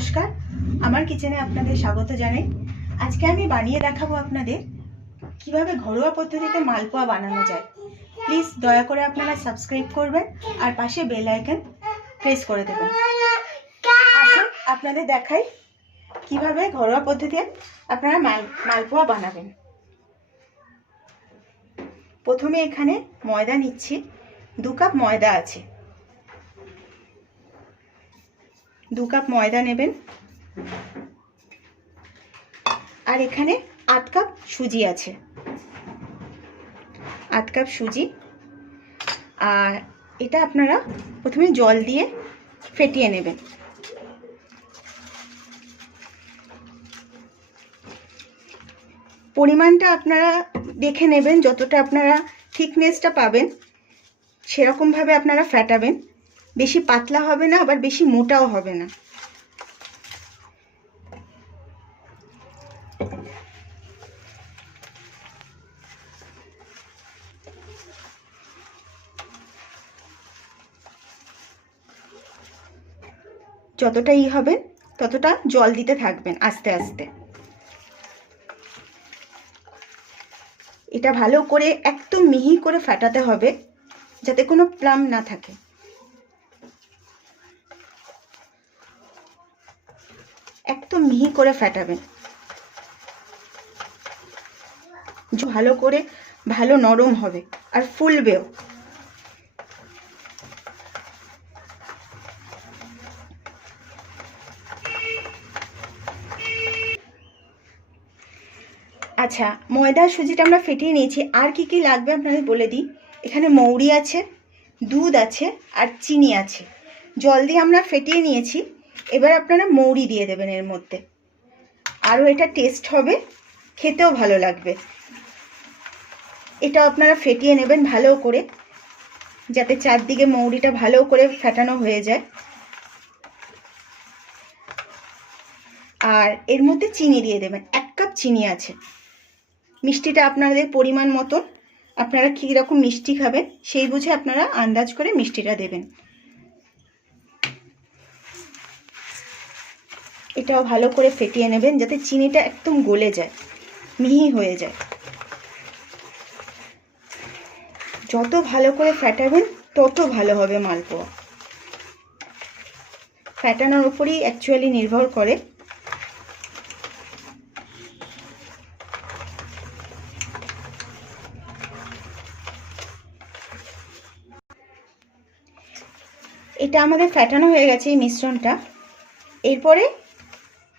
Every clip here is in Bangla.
নমস্কার, আমার কিচেনে আপনাদের স্বাগত জানাই। আজকে আমি বানিয়ে দেখাবো আপনাদের কিভাবে ঘরোয়া পদ্ধতিতে মালপোয়া বানানো যায়। প্লিজ দয়া করে আপনারা সাবস্ক্রাইব করবেন আর পাশে বেল আইকন প্রেস করে দেবেন। আসুন আপনাদের দেখাই কিভাবে ঘরোয়া পদ্ধতিতে আপনারা মালপোয়া বানাবেন। প্রথমে এখানে ময়দা নিচ্ছি, 2 কাপ ময়দা আছে। 2 কাপ ময়দা নেবেন। আর এখানে 8 কাপ সুজি আছে, 8 কাপ সুজি। আর এটা আপনারা প্রথমে জল দিয়ে ফেটিয়ে নেবেন। পরিমাণটা আপনারা দেখে নেবেন, যতটা আপনারা থিকনেসটা পাবেন সেরকমভাবে আপনারা ফেটাবেন। বেশি পাতলা হবে না, আবার বেশি মোটাও হবে না। যতটা হবে ততটা জল দিতে থাকবেন আস্তে আস্তে। এটা ভালো করে একদম মিহি করে ফাটাতে হবে, যাতে কোনো প্লাম না থাকে। একদম মিহি করে ফাটাবেন, ভালো করে, ভালো নরম হবে আর ফুলবেও। আচ্ছা, ময়দা সুজিটা আমরা ফেটিয়ে নিয়েছি। আর কি কি লাগবে আপনাদের বলে দিই। এখানে মৌরি আছে, দুধ আছে আর চিনি আছে। জল দিয়ে আমরা ফেটিয়ে নিয়েছি। এবার আপনারা মৌরি দিয়ে দেবেন এর মধ্যে, আরও এটা টেস্ট হবে, খেতেও ভালো লাগবে। এটা আপনারা ফেটিয়ে নেবেন ভালো করে, যাতে চারদিকে মৌরিটা ভালো করে ফেটানো হয়ে যায়। আর এর মধ্যে চিনি দিয়ে দেবেন, 1 কাপ চিনি আছে। মিষ্টিটা আপনাদের পরিমাণ মতন, আপনারা কীরকম মিষ্টি খাবেন সেই বুঝে আপনারা আন্দাজ করে মিষ্টিটা দেবেন। এটাও ভালো করে ফেটিয়ে নেবেন, যাতে চিনিটা একদম গলে যায়, মিহি হয়ে যায়। যত ভালো করে ফেটাবেন তত ভালো হবে মালপোয়া। ফেটানোর উপরই অ্যাকচুয়ালি নির্ভর করে। এটা আমাদের ফেটানো হয়ে গেছে এই মিশ্রণটা। এরপরে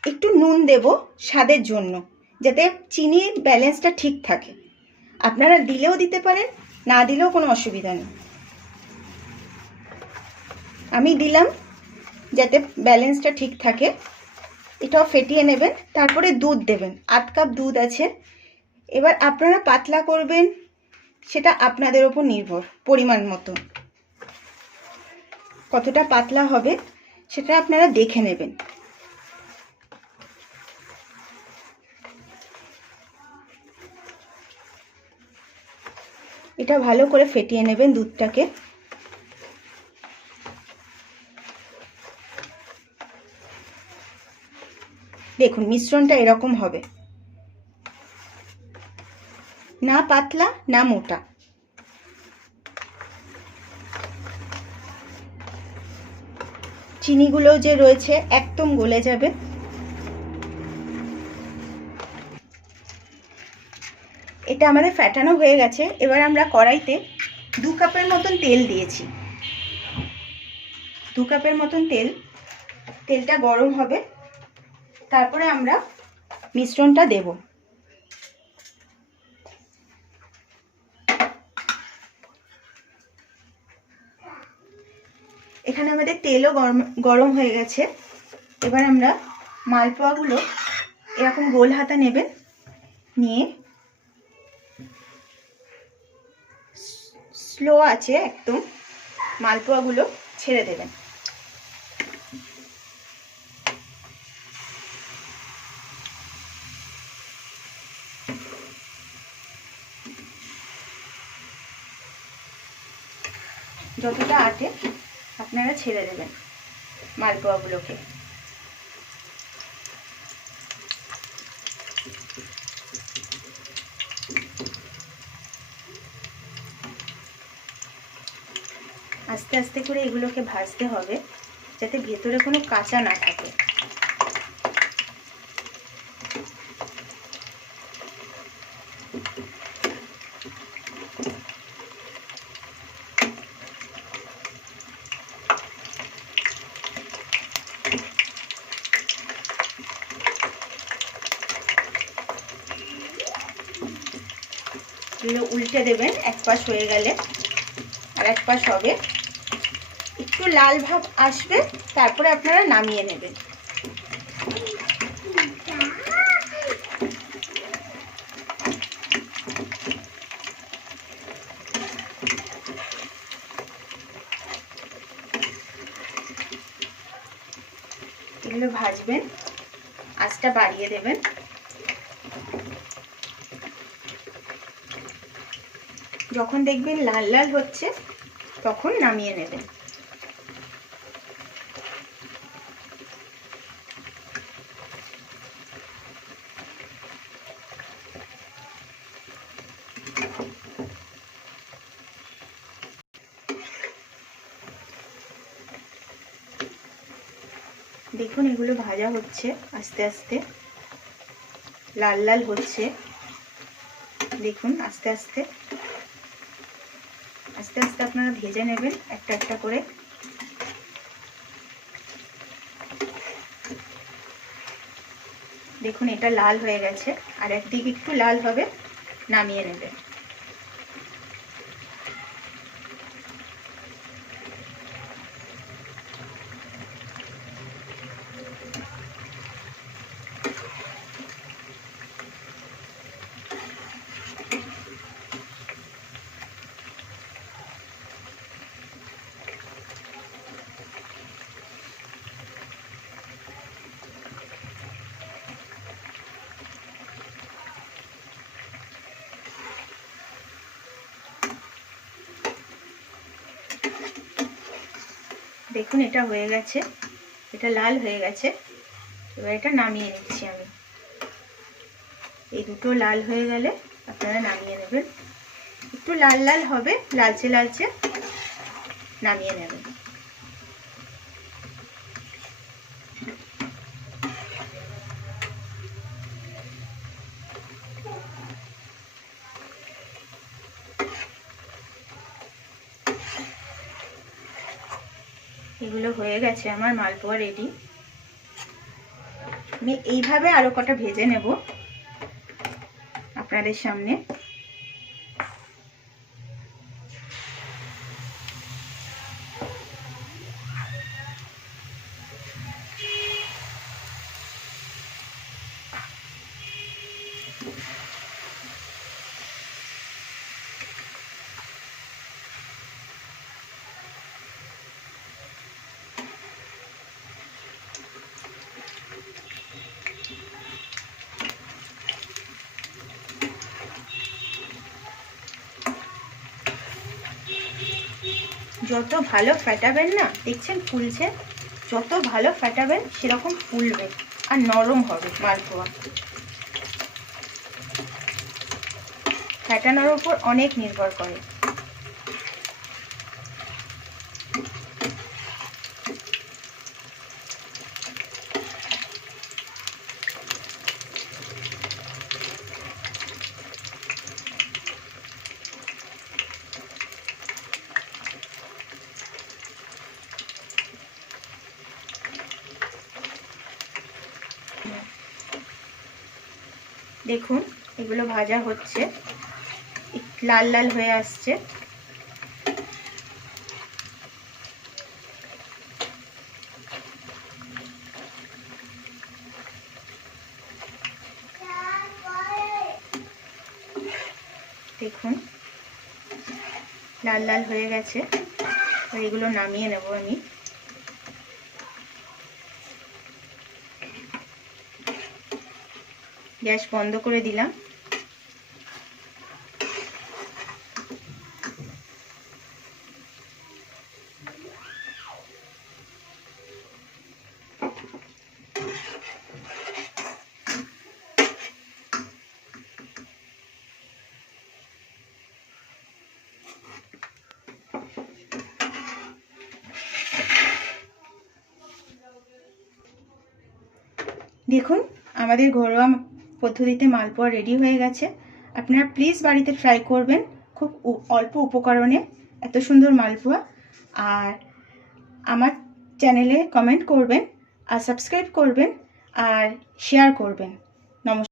একটু নুন দেব স্বাদের জন্য, যাতে চিনির ব্যালেন্সটা ঠিক থাকে। আপনারা দিলেও দিতে পারেন, না দিলেও কোনো অসুবিধা নেই। আমি দিলাম যাতে ব্যালেন্সটা ঠিক থাকে। এটাও ফেটিয়ে নেবেন। তারপরে দুধ দেবেন, 8 কাপ দুধ আছে। এবার আপনারা পাতলা করবেন সেটা আপনাদের ওপর নির্ভর, পরিমাণ মতো কতটা পাতলা হবে সেটা আপনারা দেখে নেবেন। এটা ভালো করে ফেটিয়ে নেবেন দুধটাকে। দেখুন মিশ্রণটা এরকম হবে, না পাতলা না মোটা। চিনিগুলো যে রয়েছে একদম গলে যাবে। এটা আমাদের ফেটানো হয়ে গেছে। এবার আমরা কড়াইতে 2 কাপের মতন তেল দিয়েছি। 2 কাপের মতন তেলটা গরম হবে। তারপরে আমরা মিশ্রণটা দেব। এখানে আমাদের তেলও গরম হয়ে গেছে। এবার আমরা মালপোয়াগুলো এরকম গোল হাতা নেবেন, নিয়ে স্লো আছে একদম মালপোয়াগুলো ছেড়ে দেবেন। যতটা আটে আপনারা ছেড়ে দেবেন মালপোয়াগুলোকে। আস্তে আস্তে করে এগুলোকে ভাজতে হবে যাতে ভেতরে কোনো কাঁচা না থাকে। এগুলো উল্টে দেবেন, এক পাশ হয়ে গেলে আর এক পাশ হবে, একটু লাল ভাব আসবে, তারপরে আপনারা নামিয়ে নেবেন। এগুলো ভাজবেন, আঁচটা বাড়িয়ে দেবেন। যখন দেখবেন লাল লাল হচ্ছে তখন নামিয়ে নেবেন। দেখুন এগুলো ভাজা হচ্ছে, আস্তে আস্তে লাল লাল হচ্ছে। দেখুন আস্তে আস্তে আস্তে আস্তে আপনারা ভেজে নেবেন একটা একটা করে। দেখুন এটা লাল হয়ে গেছে, আর একদিকে একটু লাল হবে, নামিয়ে নেবেন। দেখুন এটা হয়ে গেছে, এটা লাল হয়ে গেছে। এবার এটা নামিয়ে নিচ্ছি আমি। এই দুটো লাল হয়ে গেলে আপনারা নামিয়ে নেবেন। একটু লাল লাল হবে, লালচে লালচে, নামিয়ে নেবেন। এগুলো হয়ে গেছে আমার মালপোয়া রেডি। আমি এইভাবে আরো কটা ভেজে নেব আপনাদের সামনে। যত ভালো ফাটাবেন না, দেখছেন ফুলছে, যত ভালো ফাটাবেন সেরকম ফুলবে আর নরম হবে মালপোয়া। ফাটানোর উপর অনেক নির্ভর করে। দেখুন এগুলো ভাজা হচ্ছে, লাল লাল হয়ে আসছে। দেখুন লাল লাল হয়ে গেছে, এগুলো নামিয়ে নেব আমি। গ্যাস বন্ধ করে দিলাম। দেখুন আমাদের ঘরোয়া পদ্ধতিতে মালপোয়া রেডি হয়ে গেছে। আপনারা প্লিজ বাড়িতে ট্রাই করবেন, খুব অল্প উপকরণে এত সুন্দর মালপোয়া। আর আমার চ্যানেলে কমেন্ট করবেন আর সাবস্ক্রাইব করবেন আর শেয়ার করবেন। নমস্কার।